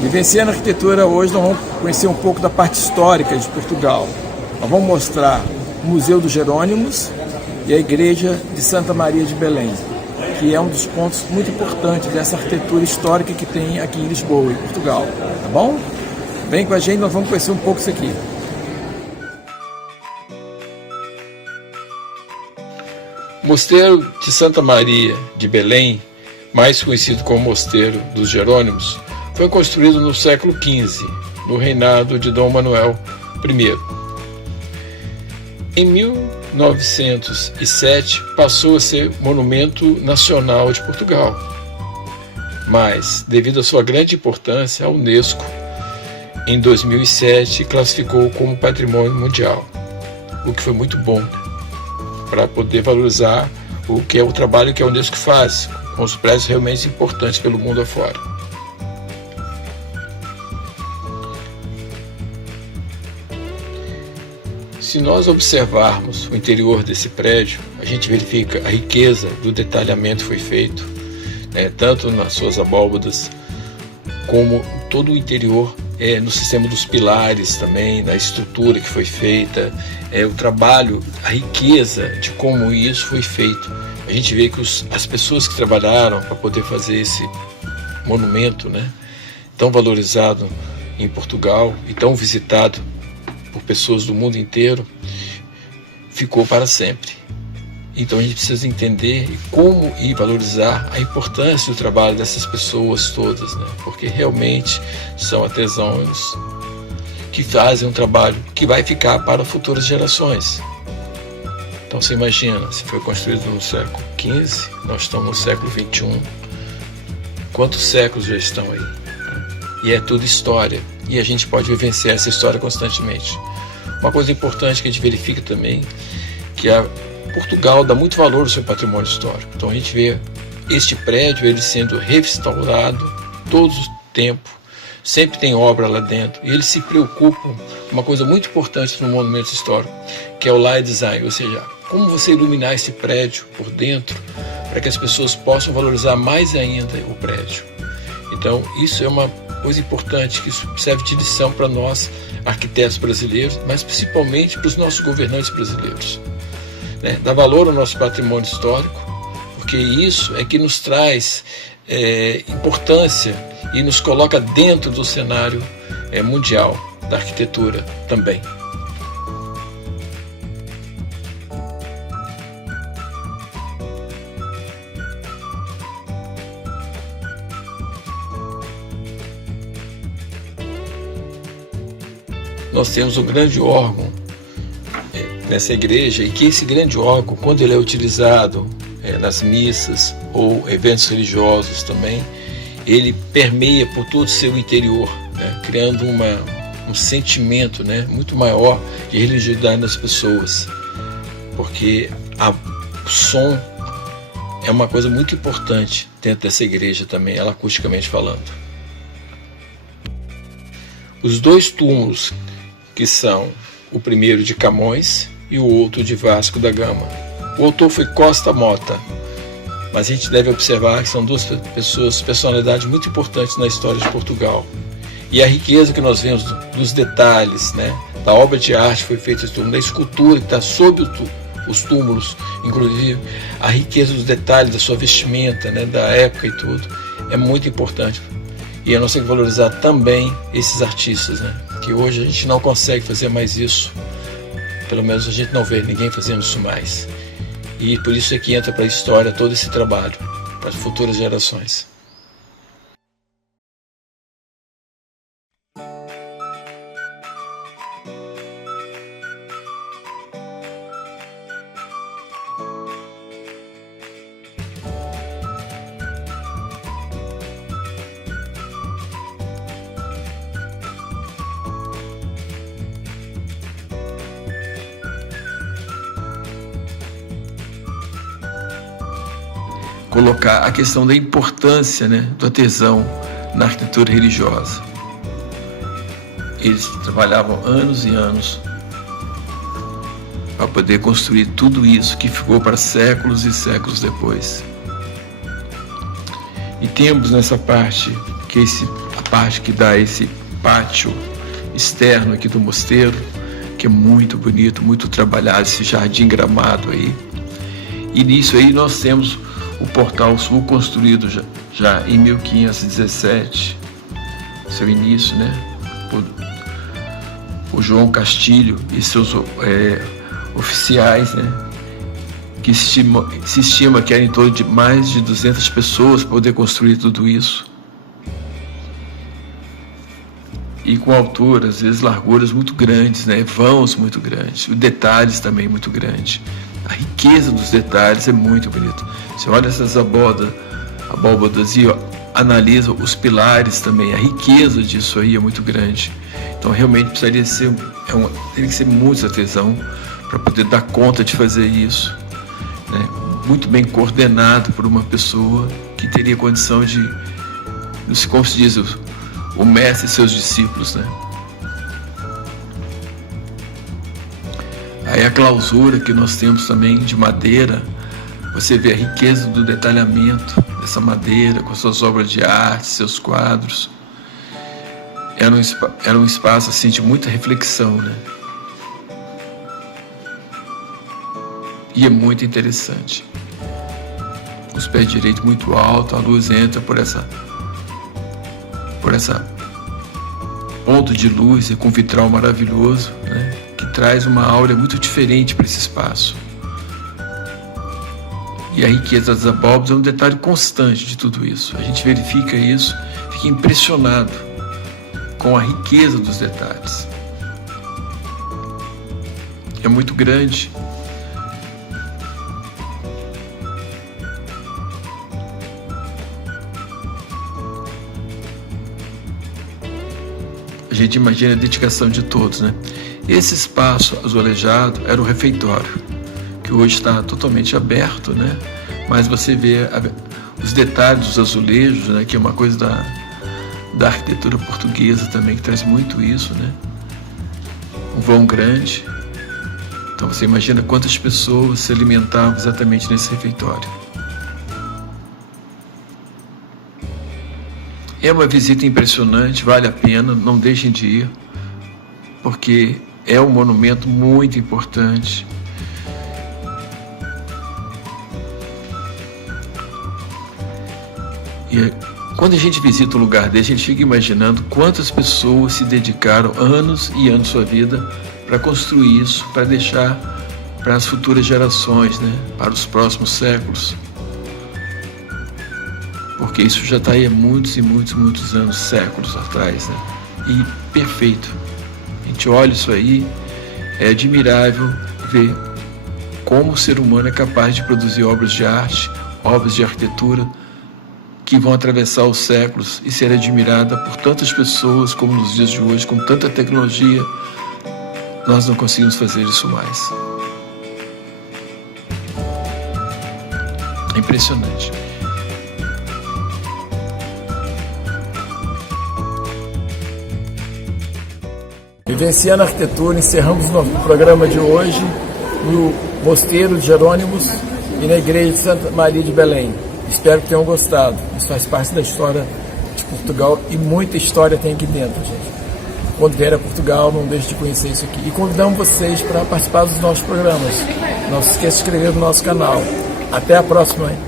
Vivenciando a arquitetura hoje, nós vamos conhecer um pouco da parte histórica de Portugal. Nós vamos mostrar o Museu dos Jerônimos e a Igreja de Santa Maria de Belém, que é um dos pontos muito importantes dessa arquitetura histórica que tem aqui em Lisboa, em Portugal. Tá bom? Vem com a gente, nós vamos conhecer um pouco isso aqui. O Mosteiro de Santa Maria de Belém, mais conhecido como Mosteiro dos Jerônimos, foi construído no século XV, no reinado de Dom Manuel I. Em 1907, passou a ser Monumento Nacional de Portugal, mas, devido à sua grande importância, a Unesco, em 2007, classificou como Patrimônio Mundial, o que foi muito bom para poder valorizar o que é o trabalho que a Unesco faz, com os prédios realmente importantes pelo mundo afora. Se nós observarmos o interior desse prédio, a gente verifica a riqueza do detalhamento que foi feito, tanto nas suas abóbadas, como todo o interior, no sistema dos pilares também, na estrutura que foi feita, o trabalho, a riqueza de como isso foi feito. A gente vê que as pessoas que trabalharam para poder fazer esse monumento, tão valorizado em Portugal e tão visitado por pessoas do mundo inteiro, ficou para sempre. Então a gente precisa entender como e valorizar a importância do trabalho dessas pessoas todas, porque realmente são artesãos que fazem um trabalho que vai ficar para futuras gerações. Então você imagina, se foi construído no século XV, nós estamos no século XXI, quantos séculos já estão aí? E é tudo história, e a gente pode vivenciar essa história constantemente. Uma coisa importante que a gente verifica também, que Portugal dá muito valor ao seu patrimônio histórico. Então a gente vê este prédio ele sendo restaurado todo o tempo, sempre tem obra lá dentro, e eles se preocupam com uma coisa muito importante no monumento histórico, que é o light design, ou seja, como você iluminar esse prédio por dentro para que as pessoas possam valorizar mais ainda o prédio. Então isso é uma coisa importante, que isso serve de lição para nós, arquitetos brasileiros, mas principalmente para os nossos governantes brasileiros. Dar valor ao nosso patrimônio histórico, porque isso é que nos traz importância e nos coloca dentro do cenário mundial da arquitetura também. Nós temos um grande órgão nessa igreja, e que esse grande órgão, quando ele é utilizado nas missas ou eventos religiosos também, ele permeia por todo o seu interior, criando um sentimento muito maior de religiosidade nas pessoas, porque o som é uma coisa muito importante dentro dessa igreja também, ela acusticamente falando. Os dois túmulos, que são o primeiro de Camões e o outro de Vasco da Gama. O autor foi Costa Mota, mas a gente deve observar que são duas personalidades muito importantes na história de Portugal. E a riqueza que nós vemos dos detalhes, da obra de arte que foi feita no túmulo, da escultura que está sob os túmulos, inclusive a riqueza dos detalhes da sua vestimenta, da época e tudo, é muito importante. E nós temos que valorizar também esses artistas, que hoje a gente não consegue fazer mais isso. Pelo menos a gente não vê ninguém fazendo isso mais. E por isso é que entra para a história todo esse trabalho, para as futuras gerações. Colocar a questão da importância do artesão na arquitetura religiosa. Eles trabalhavam anos e anos para poder construir tudo isso que ficou para séculos e séculos depois. E temos nessa parte que parte que dá esse pátio externo aqui do mosteiro, que é muito bonito, muito trabalhado, esse jardim gramado aí. E nisso aí nós temos o Portal Sul construído já em 1517, seu início, né? O João Castilho e seus oficiais, né? Que se estima que era em torno de mais de 200 pessoas para poder construir tudo isso. E com alturas, às vezes larguras muito grandes, né? Vãos muito grandes, detalhes também muito grandes. A riqueza dos detalhes é muito bonito. Você olha essas abóbadas e analisa os pilares também, a riqueza disso aí é muito grande. Então realmente teria que ser muito artesão para poder dar conta de fazer isso, né? Muito bem coordenado por uma pessoa que teria condição de, como se diz, o mestre e seus discípulos, né? Aí a clausura que nós temos também de madeira, você vê a riqueza do detalhamento dessa madeira, com suas obras de arte, seus quadros. Era um espaço assim, de muita reflexão, né? E é muito interessante. Os pés direitos muito alto, a luz entra por essa ponto de luz e com vitral maravilhoso, né? Que traz uma aura muito diferente para esse espaço. E a riqueza das abóbodas é um detalhe constante de tudo isso. A gente verifica isso, fica impressionado com a riqueza dos detalhes. É muito grande. A gente imagina a dedicação de todos, né? Esse espaço azulejado era o refeitório, que hoje está totalmente aberto, né? Mas você vê os detalhes dos azulejos, né? Que é uma coisa da arquitetura portuguesa também, que traz muito isso, né? Um vão grande. Então você imagina quantas pessoas se alimentavam exatamente nesse refeitório. É uma visita impressionante, vale a pena, não deixem de ir, porque é um monumento muito importante. E quando a gente visita um lugar desse, a gente fica imaginando quantas pessoas se dedicaram anos e anos de sua vida para construir isso, para deixar para as futuras gerações, né? Para os próximos séculos. Porque isso já está aí há muitos e muitos, muitos anos, séculos atrás, né? E perfeito. A gente olha isso aí, é admirável ver como o ser humano é capaz de produzir obras de arte, obras de arquitetura, que vão atravessar os séculos e ser admirada por tantas pessoas como nos dias de hoje, com tanta tecnologia, nós não conseguimos fazer isso mais. É impressionante. Vivenciando a Arquitetura, encerramos o programa de hoje no Mosteiro de Jerônimos e na Igreja de Santa Maria de Belém. Espero que tenham gostado. Isso faz parte da história de Portugal e muita história tem aqui dentro, gente. Quando vier a Portugal, não deixe de conhecer isso aqui. E convidamos vocês para participar dos nossos programas. Não se esqueça de se inscrever no nosso canal. Até a próxima, hein?